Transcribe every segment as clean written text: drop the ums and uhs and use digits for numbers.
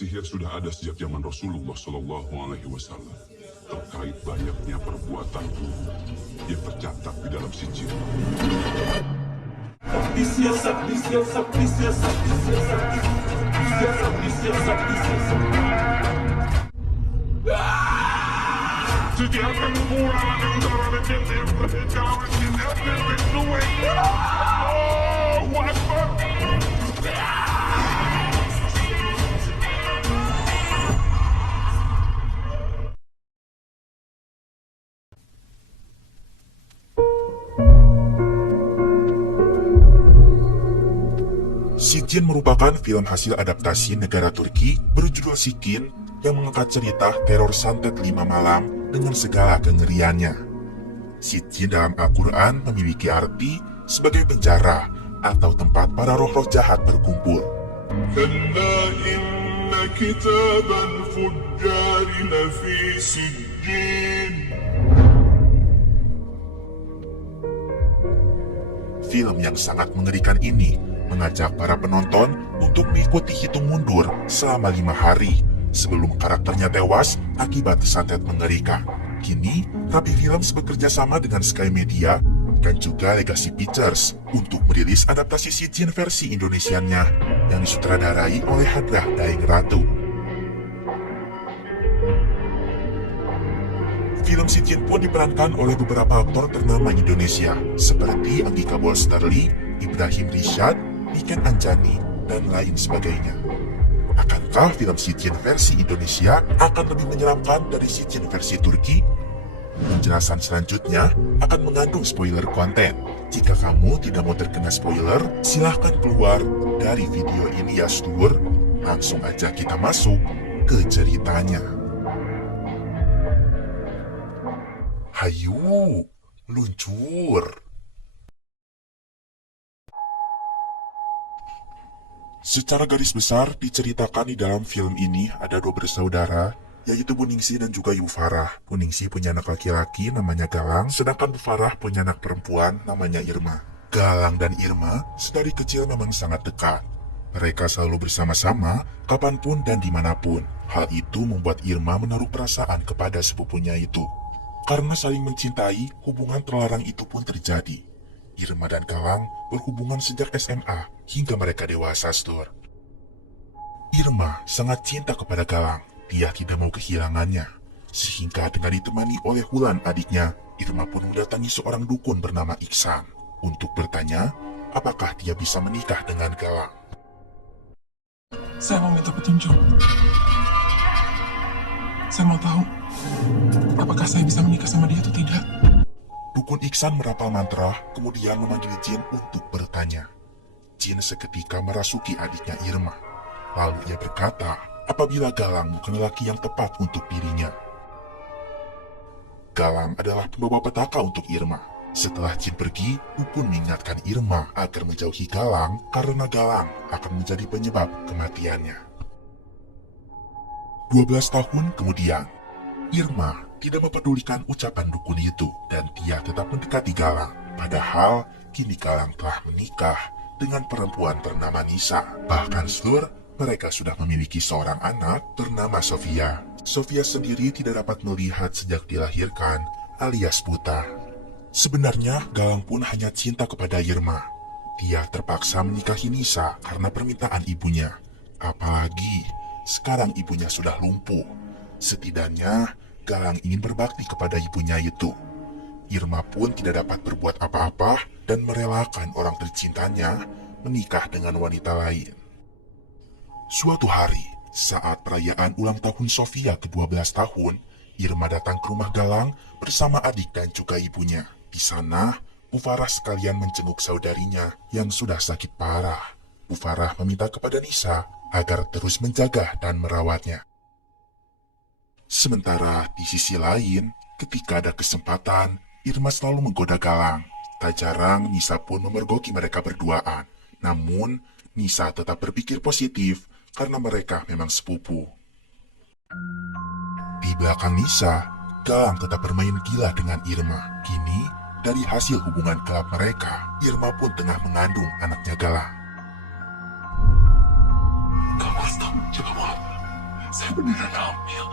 Sihir sudah ada sejak zaman Rasulullah SAW. Terkait banyaknya perbuatan buruk yang tercatat di dalam sijil. Sediakan pula antara legend yang berbicara Sijin merupakan film hasil adaptasi negara Turki berjudul Sikin yang mengangkat cerita teror santet 5 malam dengan segala kengeriannya. Sijin dalam Al-Quran memiliki arti sebagai penjara atau tempat para roh-roh jahat berkumpul. كلا إن كتاب الفجار لفي سجين. Film yang sangat mengerikan ini mengajak para penonton untuk mengikuti hitung mundur selama 5 hari sebelum karakternya tewas akibat santet mengerikan. Kini, Rapi Films bekerja sama dengan Sky Media dan juga Legacy Pictures untuk merilis adaptasi Sijin versi Indonesianya yang disutradarai oleh Hadrah Daeng Ratu. Film Sijin pun diperankan oleh beberapa aktor ternama Indonesia seperti Anggika Bolsterli, Ibrahim Rishad, Niken Anjani, dan lain sebagainya. Akankah film Sijin versi Indonesia akan lebih menyeramkan dari Sijin versi Turki? Penjelasan selanjutnya akan mengandung spoiler konten. Jika kamu tidak mau terkena spoiler, silahkan keluar dari video ini ya seluruh. Langsung aja kita masuk ke ceritanya. Hayu, luncur. Secara garis besar diceritakan di dalam film ini ada 2 bersaudara, yaitu Bu Ningsih dan juga Ibu Farah. Bu Ningsih punya anak laki-laki namanya Galang, sedangkan Bu Farah punya anak perempuan namanya Irma. Galang dan Irma sedari kecil memang sangat dekat. Mereka selalu bersama-sama kapanpun dan dimanapun. Hal itu membuat Irma menaruh perasaan kepada sepupunya itu. Karena saling mencintai, hubungan terlarang itu pun terjadi. Irma dan Galang berhubungan sejak SMA hingga mereka dewasa, Stur. Irma sangat cinta kepada Galang. Dia tidak mau kehilangannya. Sehingga dengan ditemani oleh Hulan adiknya, Irma pun mendatangi seorang dukun bernama Iksan untuk bertanya apakah dia bisa menikah dengan Galang. Saya mau minta petunjuk. Saya mau tahu apakah saya bisa menikah sama dia atau tidak. Dukun Iksan merapal mantra, kemudian memanggil Jin untuk bertanya. Jin seketika merasuki adiknya Irma. Lalu ia berkata, apabila Galang bukan lelaki yang tepat untuk dirinya. Galang adalah pembawa petaka untuk Irma. Setelah Jin pergi, dukun mengingatkan Irma agar menjauhi Galang karena Galang akan menjadi penyebab kematiannya. 12 tahun kemudian, Irma tidak mempedulikan ucapan dukun itu dan dia tetap mendekati Galang. Padahal kini Galang telah menikah dengan perempuan bernama Nisa. Bahkan seluruh mereka sudah memiliki seorang anak bernama Sofia. Sofia sendiri tidak dapat melihat sejak dilahirkan alias buta. Sebenarnya Galang pun hanya cinta kepada Irma. Dia terpaksa menikahi Nisa karena permintaan ibunya. Apalagi sekarang ibunya sudah lumpuh. Setidaknya Galang ingin berbakti kepada ibunya itu. Irma pun tidak dapat berbuat apa-apa dan merelakan orang tercintanya menikah dengan wanita lain. Suatu hari, saat perayaan ulang tahun Sofia ke-12 tahun, Irma datang ke rumah Galang bersama adik dan juga ibunya. Di sana, Bu Farah sekalian menjenguk saudarinya yang sudah sakit parah. Bu Farah meminta kepada Nisa agar terus menjaga dan merawatnya. Sementara di sisi lain, ketika ada kesempatan, Irma selalu menggoda Galang. Tak jarang Nisa pun memergoki mereka berduaan. Namun, Nisa tetap berpikir positif karena mereka memang sepupu. Di belakang Nisa, Galang tetap bermain gila dengan Irma. Kini, dari hasil hubungan gelap mereka, Irma pun tengah mengandung anaknya Galang. Kamu harus tahu, jika kamu Saya beneran hamil.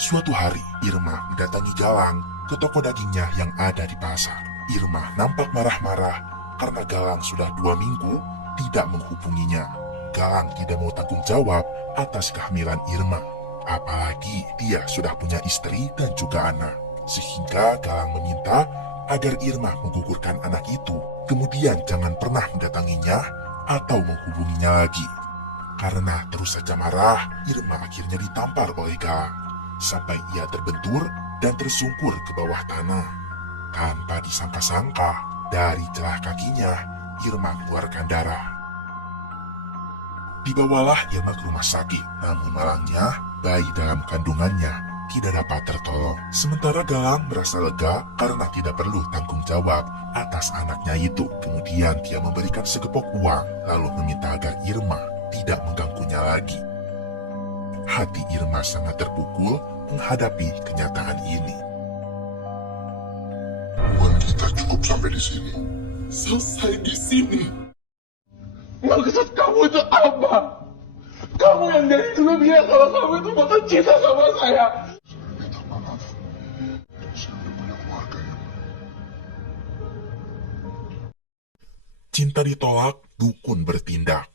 Suatu hari, Irma mendatangi Galang ke toko dagingnya yang ada di pasar. Irma nampak marah-marah karena Galang sudah 2 minggu tidak menghubunginya. Galang tidak mau tanggung jawab atas kehamilan Irma. Apalagi dia sudah punya istri dan juga anak. Sehingga Galang meminta agar Irma menggugurkan anak itu, kemudian jangan pernah mendatanginya atau menghubunginya lagi. Karena terus saja marah, Irma akhirnya ditampar oleh Galang sampai ia terbentur dan tersungkur ke bawah tanah. Tanpa disangka-sangka, dari celah kakinya, Irma mengeluarkan darah. Dibawalah Irma ke rumah sakit, namun malangnya, bayi dalam kandungannya tidak dapat tertolong. Sementara Galang merasa lega karena tidak perlu tanggung jawab atas anaknya itu. Kemudian dia memberikan segepok uang, lalu meminta agar Irma tidak mengganggunya lagi. Hati Irma sangat terpukul menghadapi kenyataan ini. Hubungan kita cukup sampai di sini. Selesai di sini. Maksud kamu itu apa? Kamu yang dari dulu bilang kalau kamu itu bakal cinta sama saya. Minta maaf. Saya udah punya keluarga ya. Cinta ditolak, dukun bertindak.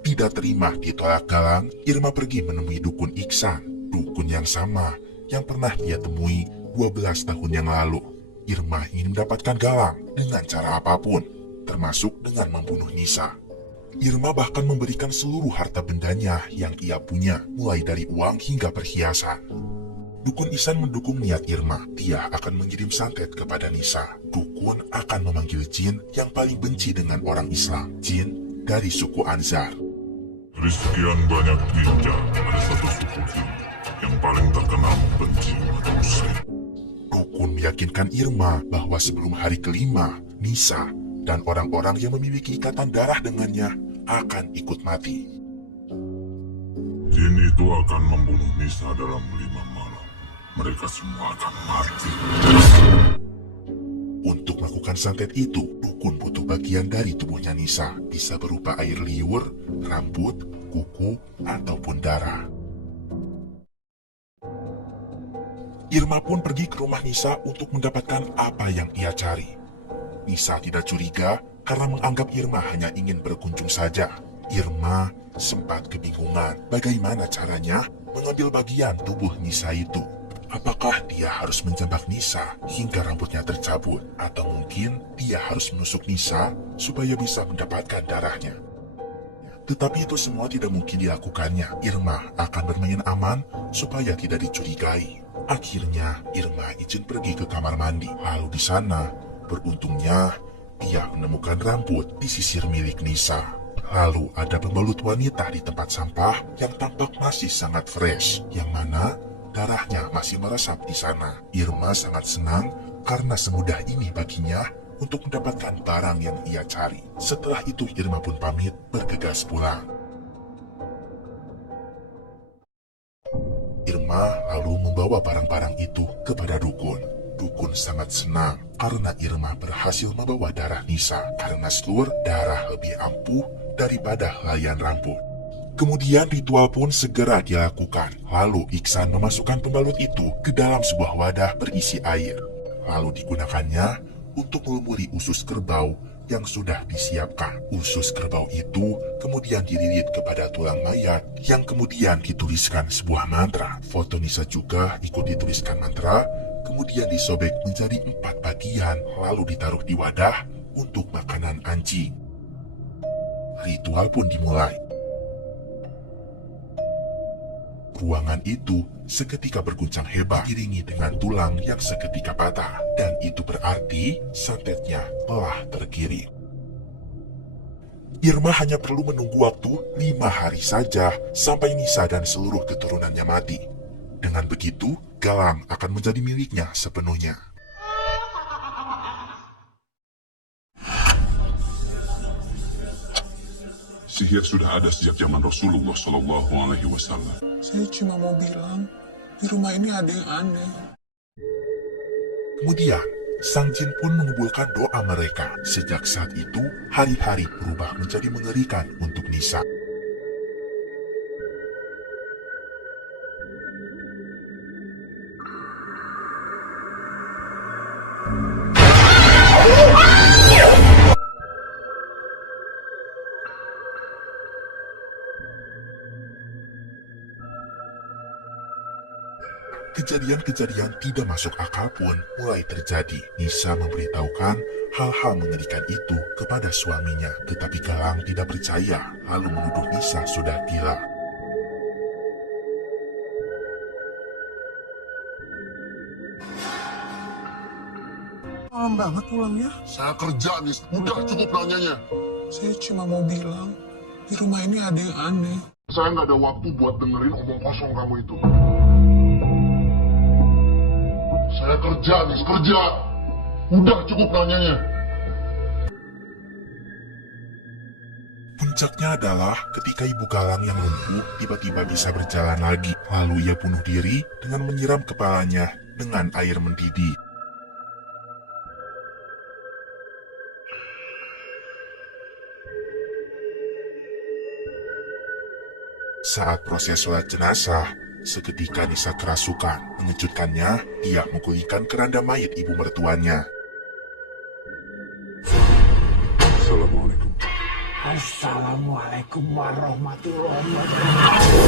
Tidak terima ditolak Galang, Irma pergi menemui dukun Iksan, dukun yang sama yang pernah dia temui 12 tahun yang lalu. Irma ingin mendapatkan Galang dengan cara apapun, termasuk dengan membunuh Nisa. Irma bahkan memberikan seluruh harta bendanya yang ia punya, mulai dari uang hingga perhiasan. Dukun Ihsan mendukung niat Irma. Dia akan mengirim santet kepada Nisa. Dukun akan memanggil jin yang paling benci dengan orang Islam, jin dari suku Anzar. Dari sekian banyak ninja, ada satu suku jin yang paling terkenal benci pada muslim. Dukun meyakinkan Irma bahwa sebelum hari kelima, Nisa dan orang-orang yang memiliki ikatan darah dengannya akan ikut mati. Jin itu akan membunuh Nisa dalam 5 malam. Mereka semua akan mati. Untuk melakukan santet itu, dukun butuh bagian dari tubuhnya Nisa, bisa berupa air liur, rambut, kuku, ataupun darah. Irma pun pergi ke rumah Nisa untuk mendapatkan apa yang ia cari. Nisa tidak curiga karena menganggap Irma hanya ingin berkunjung saja. Irma sempat kebingungan bagaimana caranya mengambil bagian tubuh Nisa itu. Apakah dia harus menjambak Nisa hingga rambutnya tercabut? Atau mungkin dia harus menusuk Nisa supaya bisa mendapatkan darahnya? Tetapi itu semua tidak mungkin dilakukannya. Irma akan bermain aman supaya tidak dicurigai. Akhirnya Irma izin pergi ke kamar mandi. Lalu di sana, beruntungnya dia menemukan rambut di sisir milik Nisa. Lalu ada pembalut wanita di tempat sampah yang tampak masih sangat fresh, yang mana darahnya masih meresap di sana. Irma sangat senang karena semudah ini baginya untuk mendapatkan barang yang ia cari. Setelah itu Irma pun pamit bergegas pulang. Irma lalu membawa barang-barang itu kepada dukun. Dukun sangat senang karena Irma berhasil membawa darah Nisa karena seluruh darah lebih ampuh daripada helaian rambut. Kemudian ritual pun segera dilakukan. Lalu Iksan memasukkan pembalut itu ke dalam sebuah wadah berisi air. Lalu digunakannya untuk melumuri usus kerbau yang sudah disiapkan. Usus kerbau itu kemudian dililit kepada tulang mayat yang kemudian dituliskan sebuah mantra. Foto Nisa juga ikut dituliskan mantra, kemudian disobek menjadi 4 bagian, lalu ditaruh di wadah untuk makanan anjing. Ritual pun dimulai. Ruangan itu seketika berguncang hebat, diiringi dengan tulang yang seketika patah, dan itu berarti santetnya telah terkirim. Irma hanya perlu menunggu waktu 5 hari saja sampai Nisa dan seluruh keturunannya mati. Dengan begitu, Galang akan menjadi miliknya sepenuhnya. Sihir sudah ada sejak zaman Rasulullah SAW. Saya cuma mau bilang, di rumah ini ada yang aneh. Kemudian, sang jin pun mengabulkan doa mereka. Sejak saat itu, hari-hari berubah menjadi mengerikan untuk Nisa. Kejadian-kejadian tidak masuk akal pun mulai terjadi. Nisa memberitahukan hal-hal mengerikan itu kepada suaminya, tetapi Galang tidak percaya, lalu menuduh Nisa sudah gila. Malam banget pulangnya. Saya kerja nih, udah cukup nanyanya. Saya cuma mau bilang, di rumah ini ada yang aneh. Saya nggak ada waktu buat dengerin omong kosong kamu itu. Saya kerja nih, kerja. Udah cukup nanyanya. Puncaknya adalah ketika ibu Galang yang lumpuh tiba-tiba bisa berjalan lagi. Lalu ia bunuh diri dengan menyiram kepalanya dengan air mendidih. Saat proses sholat jenazah, seketika Nisa kerasukan. Mengejutkannya, dia menggulingkan keranda mayat ibu mertuanya. Assalamualaikum. Assalamualaikum warahmatullahi wabarakatuh.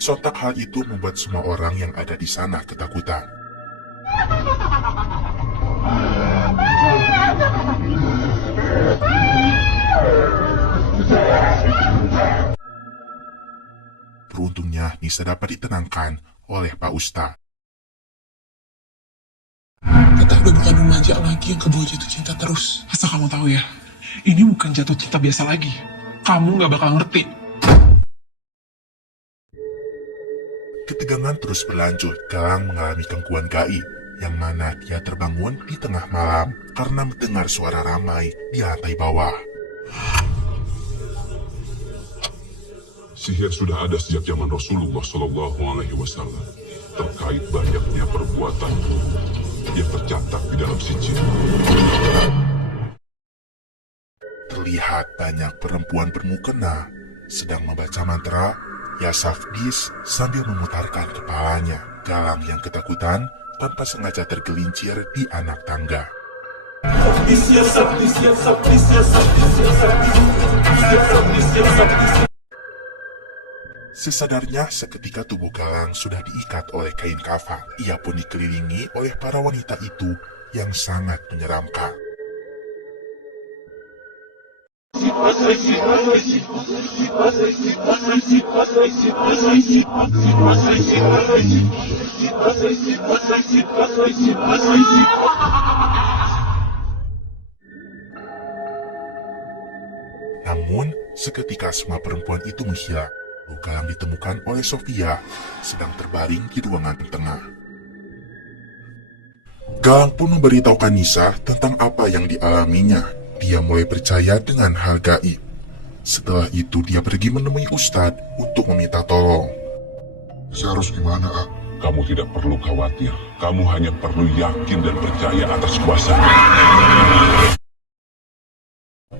Sontak hal itu membuat semua orang yang ada di sana ketakutan. Beruntungnya Nisa dapat ditenangkan oleh Pak Ustadz. Kita udah bukan remaja lagi yang kedua jatuh cinta terus. Asal kamu tahu ya, ini bukan jatuh cinta biasa lagi. Kamu gak bakal ngerti. Ketegangan terus berlanjut. Galang mengalami gangguan gaib, yang mana dia terbangun di tengah malam karena mendengar suara ramai di lantai bawah. Sihir sudah ada sejak zaman Rasulullah SAW. Terkait banyaknya perbuatan yang tercatat di dalam sijil. Terlihat banyak perempuan bermukena sedang membaca mantra Yasafdis sambil memutarkan kepalanya. Galang yang ketakutan tanpa sengaja tergelincir di anak tangga. Sesadarnya seketika tubuh Galang sudah diikat oleh kain kafan. Ia pun dikelilingi oleh para wanita itu yang sangat menyeramkan. Namun, seketika semua perempuan itu menghilang. Galang ditemukan oleh Sofia, sedang terbaring di ruangan tengah. Galang pun memberitahukan Nisa tentang apa yang dialaminya. Dia mulai percaya dengan hal gaib. Setelah itu dia pergi menemui Ustadz untuk meminta tolong. Saya harus gimana, ah? Kamu tidak perlu khawatir. Kamu hanya perlu yakin dan percaya atas kuasa.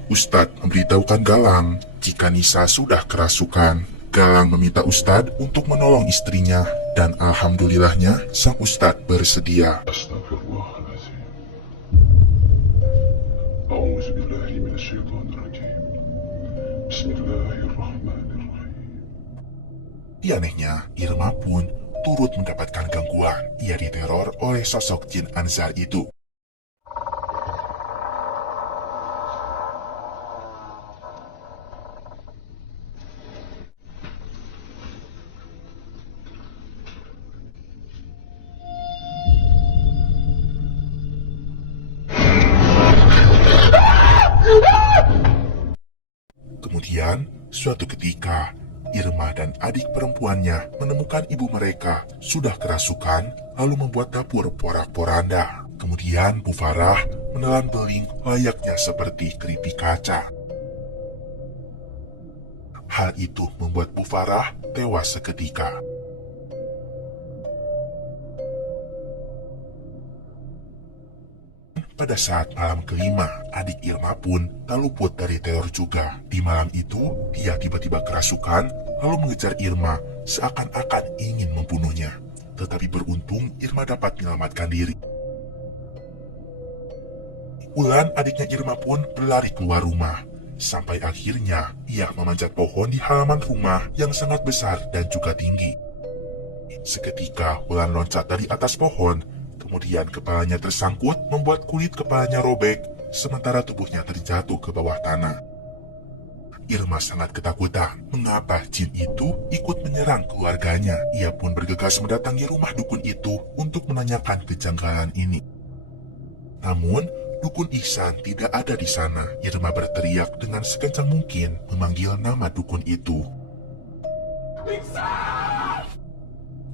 Ustadz memberitahukan Galang jika Nisa sudah kerasukan. Galang meminta Ustadz untuk menolong istrinya dan alhamdulillahnya sang Ustadz bersedia. Astagfirullahaladzim. A'udzubillahi minasyaitonirrajim. Bismillahirrahmanirrahim. Di anehnya, Irma pun turut mendapatkan gangguan. Ia diteror oleh sosok jin Anzar itu. Kemudian, suatu ketika, Irma dan adik perempuannya menemukan ibu mereka sudah kerasukan, lalu membuat dapur porak-poranda. Kemudian Bu Farah menelan beling layaknya seperti keripik kaca. Hal itu membuat Bu Farah tewas seketika. Pada saat malam kelima, adik Irma pun tak luput dari teror juga. Di malam itu, dia tiba-tiba kerasukan, lalu mengejar Irma seakan-akan ingin membunuhnya. Tetapi beruntung, Irma dapat menyelamatkan diri. Ulan, adiknya Irma pun berlari keluar rumah. sampai akhirnya ia memanjat pohon di halaman rumah yang sangat besar dan juga tinggi. Seketika Wulan loncat dari atas pohon, kemudian kepalanya tersangkut membuat kulit kepalanya robek, sementara tubuhnya terjatuh ke bawah tanah. Irma sangat ketakutan mengapa jin itu ikut menyerang keluarganya. Ia pun bergegas mendatangi rumah dukun itu untuk menanyakan kejanggalan ini. Namun, dukun Ihsan tidak ada di sana. Irma berteriak dengan sekencang mungkin memanggil nama dukun itu.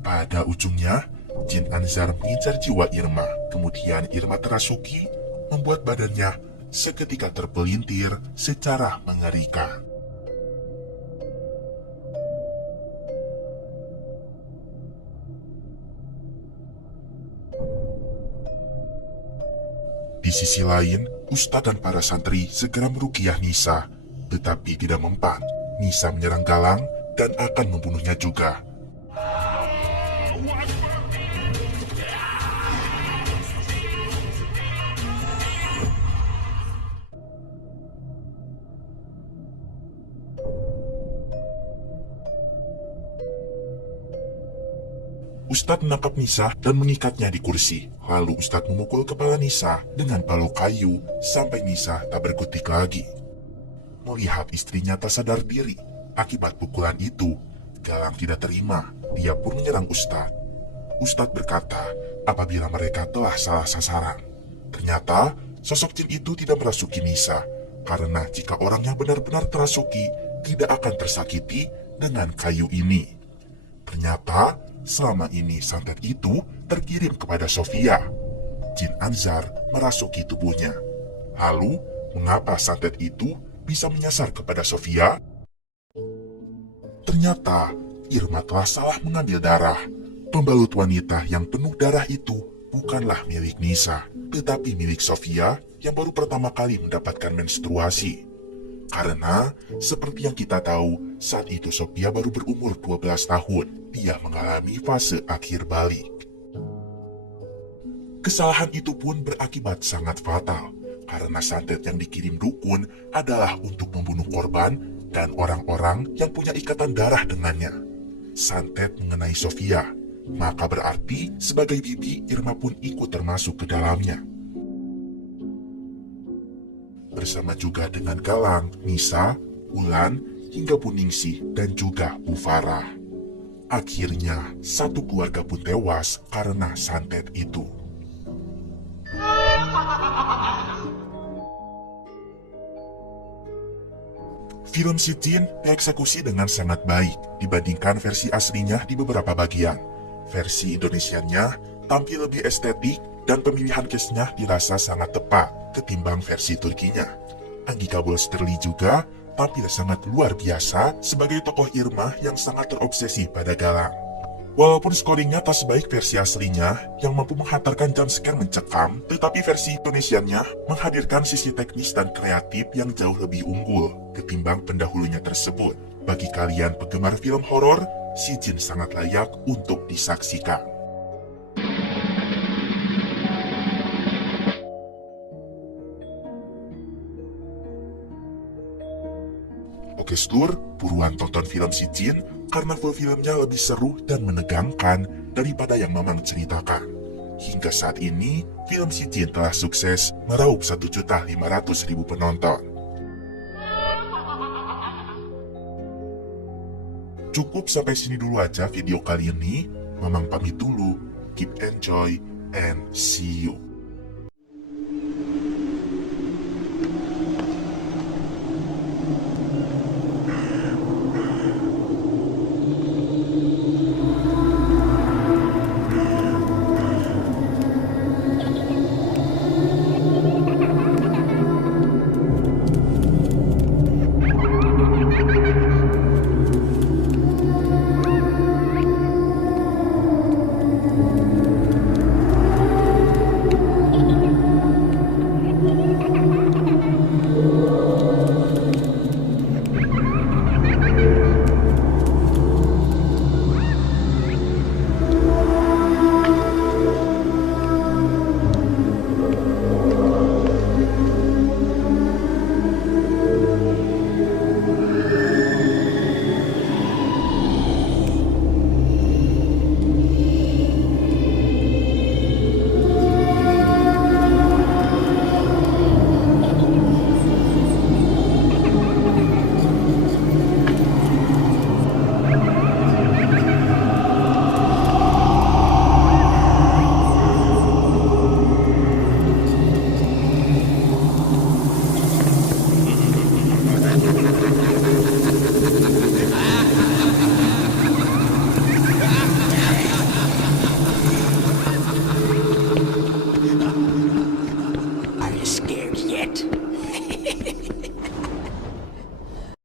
Pada ujungnya, Jin Anzar mengincar jiwa Irma. Kemudian Irma terasuki, membuat badannya seketika terpelintir secara mengerikan. Di sisi lain, Ustadz dan para santri segera meruqyah Nisa, tetapi tidak mempan. Nisa menyerang Galang dan akan membunuhnya juga. Ustadz menangkap Nisa dan mengikatnya di kursi. Lalu Ustadz memukul kepala Nisa dengan balok kayu sampai Nisa tak berkutik lagi. Melihat istrinya tak sadar diri akibat pukulan itu, Galang tidak terima. Dia pun menyerang Ustadz. Ustadz berkata apabila mereka telah salah sasaran. Ternyata sosok jin itu tidak merasuki Nisa, karena jika orang yang benar-benar terasuki tidak akan tersakiti dengan kayu ini. Ternyata selama ini santet itu terkirim kepada Sofia. Jin Anzar merasuki tubuhnya. Lalu, mengapa santet itu bisa menyasar kepada Sofia? Ternyata, Irma telah salah mengambil darah. Pembalut wanita yang penuh darah itu bukanlah milik Nisa, tetapi milik Sofia yang baru pertama kali mendapatkan menstruasi. Karena, seperti yang kita tahu, saat itu Sofia baru berumur 12 tahun. Dia mengalami fase akhir balik. Kesalahan itu pun berakibat sangat fatal, karena santet yang dikirim dukun adalah untuk membunuh korban dan orang-orang yang punya ikatan darah dengannya. Santet mengenai Sofia, maka berarti sebagai bibi Irma pun ikut termasuk ke dalamnya. Bersama juga dengan Galang, Nisa, Wulan, hingga Bu Ningsih dan juga Bu Farah. Akhirnya, satu keluarga pun tewas karena santet itu. Film Si Jin dieksekusi dengan sangat baik dibandingkan versi aslinya di beberapa bagian. Versi Indonesianya tampil lebih estetik dan pemilihan case-nya dirasa sangat tepat ketimbang versi Turkinya. Anggika Bolsterli juga tampil sangat luar biasa sebagai tokoh Irma yang sangat terobsesi pada Galang. Walaupun scoringnya tak sebaik versi aslinya yang mampu menghantarkan jumpscare mencekam, tetapi versi Indonesianya menghadirkan sisi teknis dan kreatif yang jauh lebih unggul ketimbang pendahulunya tersebut. Bagi kalian penggemar film horor, Si Jin sangat layak untuk disaksikan. Oke seluruh, buruan tonton film Si Jin karena full filmnya lebih seru dan menegangkan daripada yang Mamang ceritakan. Hingga saat ini, film Si Jin telah sukses meraup 1.500.000 penonton. Cukup sampai sini dulu aja video kali ini. Mamang pamit dulu. Keep enjoy and see you.